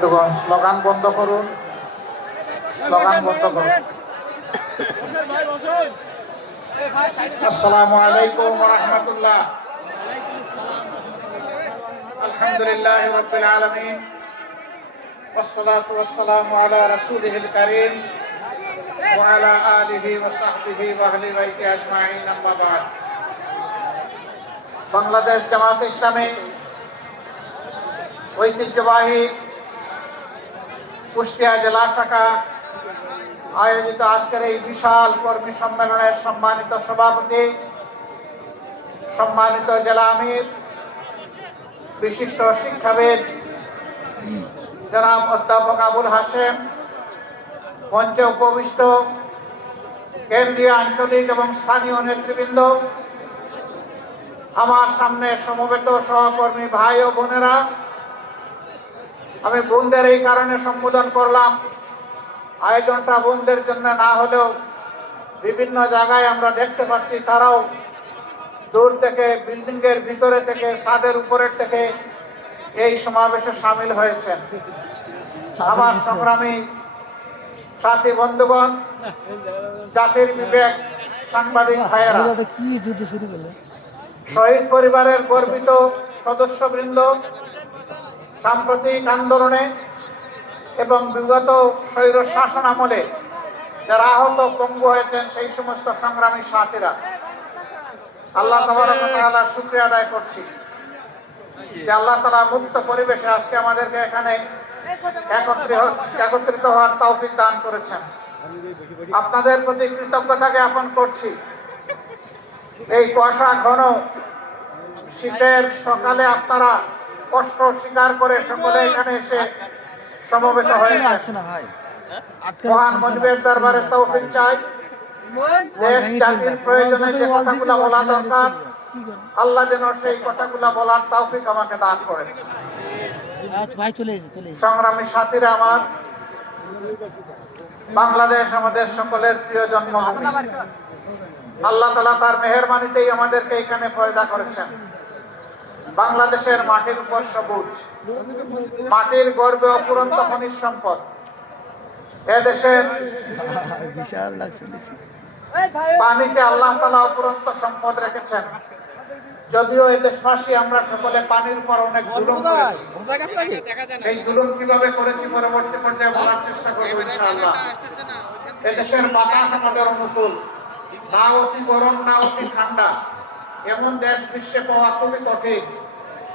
বন্ধুগণ স্লোগান বন্ধ করুন স্লোগান বন্ধ করুন আসসালামু আলাইকুম রহমতুল্লাহ আলহামদুলিল্লাহ রবিল আলমিন والصلاة والسلام على رسوله الكريم وعلى آله وصحبه وأهل بيته أجمعين أما بعد বাংলাদেশ জামাত ইসলামী ঐতিহ্যবাহী কুষ্টিয়া জেলা শাখা আয়োজিত আজকের এই বিশাল কর্মী সম্মেলনের সম্মানিত সভাপতি, সম্মানিত জেলা আমির, বিশিষ্ট শিক্ষাবিদ জনাব অধ্যাপক আবুল হাসেম মঞ্চে উপবিষ্ট কেন্দ্রীয় আঞ্চলিক এবং স্থানীয় নেতৃবৃন্দ, আমার সামনে সমবেত সহকর্মী ভাই ও বোনেরা আমি বোনদের এই কারণে সম্বোধন করলাম। আয়োজনটা বোনদের জন্য না হলেও বিভিন্ন জায়গায় আমরা দেখতে পাচ্ছি তারাও দূর থেকে বিল্ডিং এর ভিতরে থেকে ছাদের উপরের থেকে এই সমাবেশে সামিল হয়েছেন। আমার সংগ্রামী সাথী বন্ধুগণ জাতির বিবেক সাংবাদিক ভাইয়েরা শহীদ পরিবারের গর্বিত সদস্যবৃন্দ সাম্প্রতিক আন্দোলনে এবং বিগত স্বৈর শাসন আমলে যারা আহত পঙ্গু হয়েছেন, সেই সমস্ত সংগ্রামী সাথীরা, আল্লাহ তালা শুক্রিয়া আদায় করছি যে আল্লাহ তালা মুক্ত পরিবেশে আজকে আমাদেরকে এখানে একত্রি- একত্রিত হওয়ার তৌফিক দান করেছেন। আপনাদের প্রতি কৃতজ্ঞতা জ্ঞাপন করছি। এই কুয়াশা ঘন শীতের সকালে আপনারা কষ্ট স্বীকার করে সকলে এখানে এসে সমবেত হয়েছে। মহান মনিবের দরবারে তৌফিক চাই। দেশ জাতির প্রয়োজনে যে কথাগুলো বলা দরকার আল্লাহ যেন সেই কথাগুলো বলার তৌফিক আমাকে দান এসে সংগ্রামী সাথীরা আমার বাংলাদেশ আমাদের সকলের প্রিয় জন্মভূমি। আল্লাহ তালা তার মেহরবানিতেই আমাদেরকে এখানে পয়দা করেছেন। বাংলাদেশের মাটির উপর সবুজ, মাটির গর্বে অপুরন্ত খনিজ সম্পদ। এদেশের পানিতে আল্লাহ তালা অপুরন্ত সম্পদ রেখেছেন। যদিও এই দেশবাসী আমরা সকলে পানির উপর অনেক জুলুম করেছি। সেই জুলুম কীভাবে করেছি পরবর্তী পর্যায়ে বলার চেষ্টা করব ইনশাআল্লাহ। এদেশের বাতাস আমাদের অনুকূল, না অতি গরম, না অতি ঠান্ডা। এমন দেশ বিশ্বে পাওয়া খুবই কঠিন।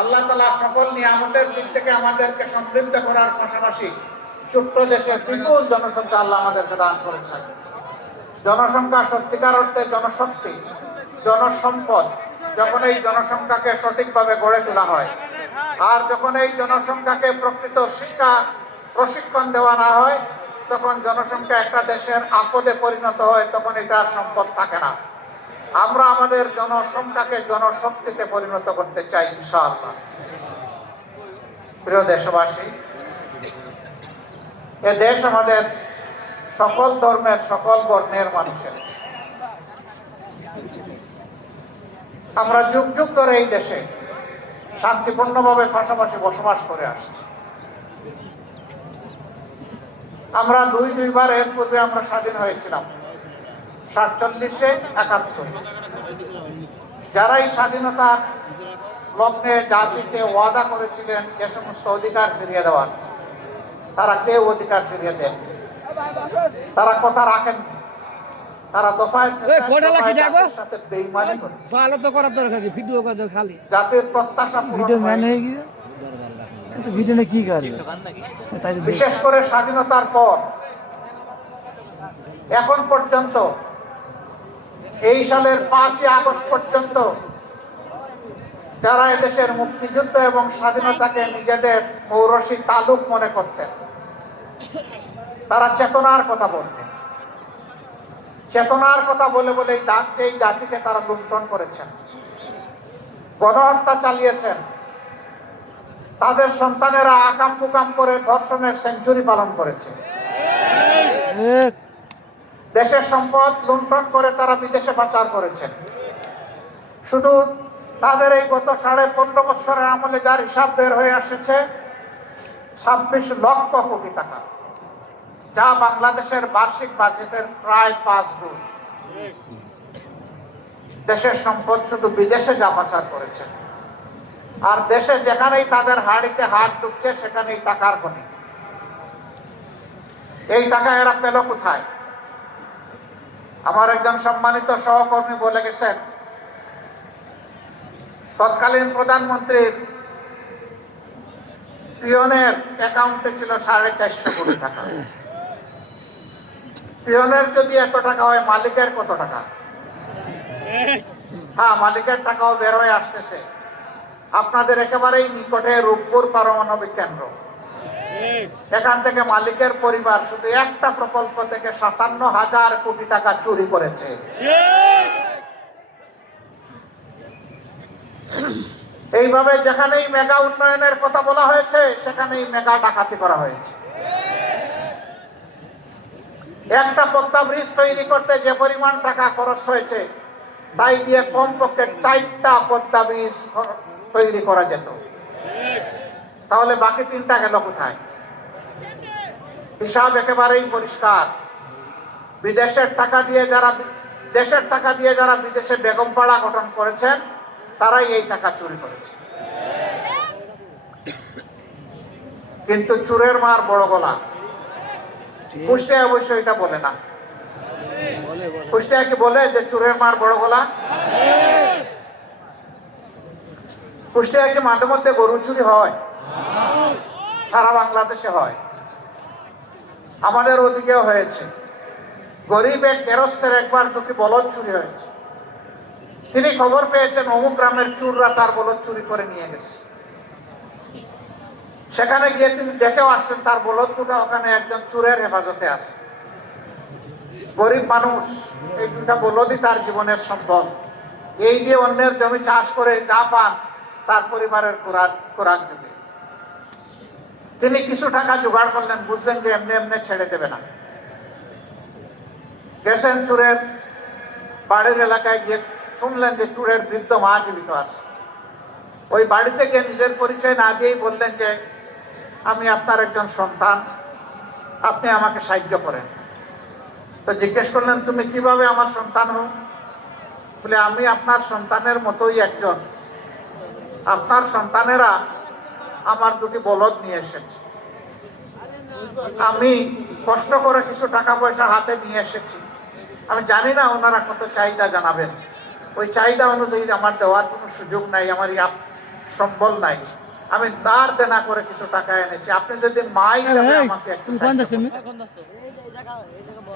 আল্লাহ তালা সকল নিয়ামতের দিক থেকে আমাদেরকে সমৃদ্ধ করার পাশাপাশি ছোট্ট দেশের বিপুল জনসংখ্যা আল্লাহ আমাদেরকে দান করেছেন। জনসংখ্যা সত্যিকার অর্থে জনশক্তি, জনসম্পদ, যখন এই জনসংখ্যাকে সঠিকভাবে গড়ে তোলা হয়, আর যখন এই জনসংখ্যাকে প্রকৃত শিক্ষা, প্রশিক্ষণ দেওয়া না হয়, তখন জনসংখ্যা একটা দেশের আপদে পরিণত হয়, তখন এটা সম্পদ থাকে না। আমরা আমাদের জনসংখ্যাকে জনশক্তিতে পরিণত করতে চাই, ইনশাআল্লাহ। প্রিয় দেশবাসী, এ দেশ আমাদের সকল ধর্মের, সকল বর্ণের মানুষের। আমরা যুগ যুগ ধরে এই দেশে শান্তিপূর্ণভাবে পাশাপাশি বসবাস করে আসছি। আমরা দুই, দুইবার এর পূর্বে আমরা স্বাধীন হয়েছিলাম। সাতচল্লিশে একাত্তর। যারা এই স্বাধীনতার লগ্নে জাতিকে ওয়াদা করেছিলেন যে সমস্ত অধিকার ফিরিয়ে দেওয়ার তারা কেউ অধিকার ফিরিয়ে দেন তারা কথা রাখেন তারা দফায় ওই কোটা লাঠি দেখো। জাতির সাথে বেইমানি করে ভালো তো করার দরকার ভিডিও করার খালি। জাতির প্রত্যাশা ভিডিও ম্যান হয়ে গিয়ে? ভিডিওটা কি করবে তাই তো দেখ- বিশেষ করে স্বাধীনতার পর এখন পর্যন্ত এই সালের পাঁচই আগস্ট পর্যন্ত যারা এদেশের মুক্তিযুদ্ধ এবং স্বাধীনতাকে নিজেদের মৌরসী তালুক মনে করতেন, তারা চেতনার কথা বলতেন। চেতনার কথা বলে বলে দাগ এই জাতিকে তারা লুণ্ঠন করেছেন। গণহত্যা চালিয়েছেন। তাদের সন্তানেরা আকাম কুকাম করে ধর্ষণের সেঞ্চুরি পালন করেছে। দেশের সম্পদ লুণ্ঠন করে তারা বিদেশে পাচার করেছেন শুধু তাদের এই গত সাড়ে পনেরো বছরের আমলে যার হিসাব বের হয়ে আসছে ছাব্বিশ লক্ষ কোটি টাকা, যা বাংলাদেশের বার্ষিক বাজেটের প্রায় পাঁচ গুণ। দেশের সম্পদ শুধু বিদেশে যা পাচার করেছে। আর দেশে যেখানেই তাদের হাড়িতে হাত ঢুকছে, সেখানেই টাকার খনি। এই টাকা এরা পেল কোথায়? আমার একজন সম্মানিত সহকর্মী বলে গেছেন, তৎকালীন প্রধানমন্ত্রীর পিয়নের অ্যাকাউন্টে ছিল সাড়ে চারশো কোটি টাকা। পিয়নের যদি এত টাকা হয়, মালিকের কত টাকা? হ্যাঁ মালিকের টাকাও বের হয়ে আসতেছে। আপনাদের একেবারেই নিকটে রূপপুর পারমাণবিক কেন্দ্র। এখান থেকে মালিকের পরিবার শুধু একটা প্রকল্প থেকে সাতান্ন হাজার কোটি টাকা চুরি করেছে। এইভাবে যেখানেই মেগা উন্নয়নের কথা বলা হয়েছে, সেখানেই মেগা ডাকাতি করা হয়েছে। একটা পদ্মা ব্রিজ তৈরি করতে যে পরিমাণ টাকা খরচ হয়েছে, তাই দিয়ে কমপক্ষে চারটা পদ্মা ব্রিজ তৈরি করা যেত। তাহলে বাকি তিনটা গেল কোথায়? হিসাব একেবারেই পরিষ্কার। বিদেশের টাকা দিয়ে যারা দেশের টাকা দিয়ে যারা বিদেশে বেগম পাড়া গঠন করেছেন, তারাই এই টাকা চুরি করেছে। কিন্তু চুরের মার বড় গলা। কুষ্টিয়া অবশ্যই এটা বলে না। কুষ্টিয়া কি বলে যে চুরের মার বড় গলা? কুষ্টিয়া কি মাঝে মধ্যে গরু চুরি হয়? সারা বাংলাদেশে হয়। আমাদের ওদিকেও হয়েছে। গরিব এক গেরস্তের একবার দুটি বলদ চুরি হয়েছে। তিনি খবর পেয়েছেন, অমুক গ্রামের চুররা তার বলদ চুরি করে নিয়ে গেছে। সেখানে গিয়ে তিনি দেখেও আসলেন, তার বলদ দুটা, ওখানে একজন চুরের হেফাজতে আছে। গরিব মানুষ, এই দুটা বলদই তার জীবনের সম্পদ এই দিয়ে অন্যের জমি চাষ করে যা পান, তার পরিবারের কোরআন কোরআন যুগে। তিনি কিছু টাকা জোগাড় করলেন, বুঝলেন যে এমনি এমনি ছেড়ে দেবে না। গেছেন চুরের বাড়ির এলাকায় গিয়ে শুনলেন যে চুরের বৃদ্ধ মা জীবিত আছে। ওই বাড়িতে গিয়ে নিজের পরিচয় না দিয়েই বললেন যে, আমি আপনার একজন সন্তান, আপনি আমাকে সাহায্য করেন। তো জিজ্ঞেস করলেন, তুমি কীভাবে আমার সন্তান হো বলে, আমি আপনার সন্তানের মতোই একজন। আপনার সন্তানেরা আমার দুটি বলদ নিয়ে এসেছি। আমি কষ্ট করে কিছু টাকা পয়সা হাতে নিয়ে এসেছি। আমি জানি না ওনারা কত চাহিদা জানাবেন। ওই চাহিদা অনুযায়ী আমার দেওয়ার কোনো সুযোগ নাই, আমার সম্বল নাই। আমি তার দেনা করে কিছু টাকা এনেছি। আপনি যদি মা হিসাবে আমাকে তুমি কোন সাহায্য যাচ্ছ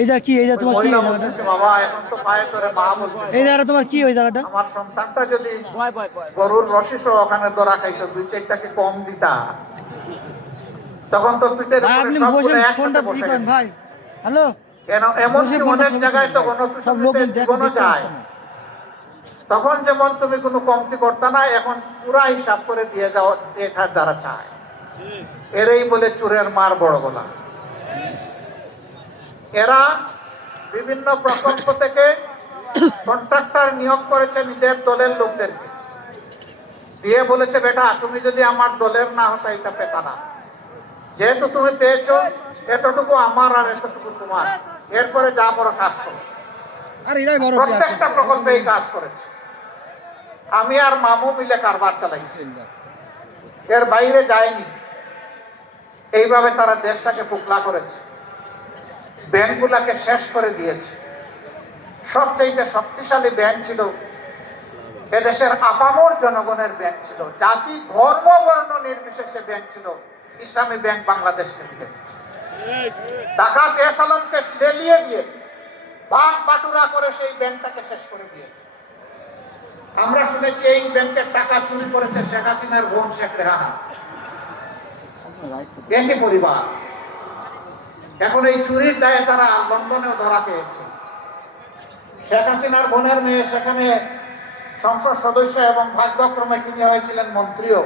এই জায়গা কি? এই জায়গা তোমার কি এই মহিলা জায়গাটা? বলতেছে, বাবা এখন তো পায়ে করে মা বলছে। এই জায়গাটা তোমার কি ওই জায়গাটা? আমার সন্তানটা যদি গরুর সহ ওখানে দোরা খাইতো দুই চারটাকে কম দিতা? তখন তো আপনি ফোনটা করেন ভাই। হ্যালো? কেন? অনেক জায়গায় তো সব লোক গণপিটুনিতে জীবনও যায়। তখন যেমন তুমি কোনো কমতি করতে না এখন পুরা হিসাব করে দিয়ে যাও এটার দ্বারা চায়। এরাই বলে চুরের মার বড় গলা। এরা বিভিন্ন প্রকল্প থেকে কন্ট্রাক্টর নিয়োগ করেছে নিজের দলের লোকদেরকে। দিয়ে বলেছে বেটা তুমি যদি আমার দলের না হতো এটা পেতা না। যেহেতু তুমি পেয়েছ এতটুকু আমার আর এতটুকু তোমার। এরপরে যা বড় কাজ করো। প্রত্যেকটা প্রকল্পে এই কাজ করেছে। আমি আর মামু মিলে কারবার চালাইছি। এর বাইরে যায়নি। এইভাবে তারা দেশটাকে ফুকলা করেছে। ব্যাংকগুলাকে শেষ করে দিয়েছে। সবচেয়ে শক্তিশালী ব্যাংক ছিল এদেশের আপামর জনগণের ব্যাংক ছিল। জাতি, ধর্ম, বর্ণ নির্বিশেষে ব্যাংক ছিল। ইসলামী ব্যাংক বাংলাদেশ লিমিটেড ডাকাত এস আলমকে লেলিয়ে দিয়ে ভাগ বাটুরা করে সেই ব্যাংকটাকে শেষ করে দিয়েছে। আমরা শুনেছি এই ব্যাংকের টাকা চুরি করেছে শেখ হাসিনার বোন শেখ রেহানা। একই পরিবার। এখন এই চুরির দায়ে তারা লন্ডনেও ধরা পেয়েছে শেখ হাসিনার বোনের মেয়ে সেখানে সংসদ সদস্য এবং ভাগ্যক্রমে তিনি হয়েছিলেন মন্ত্রীও।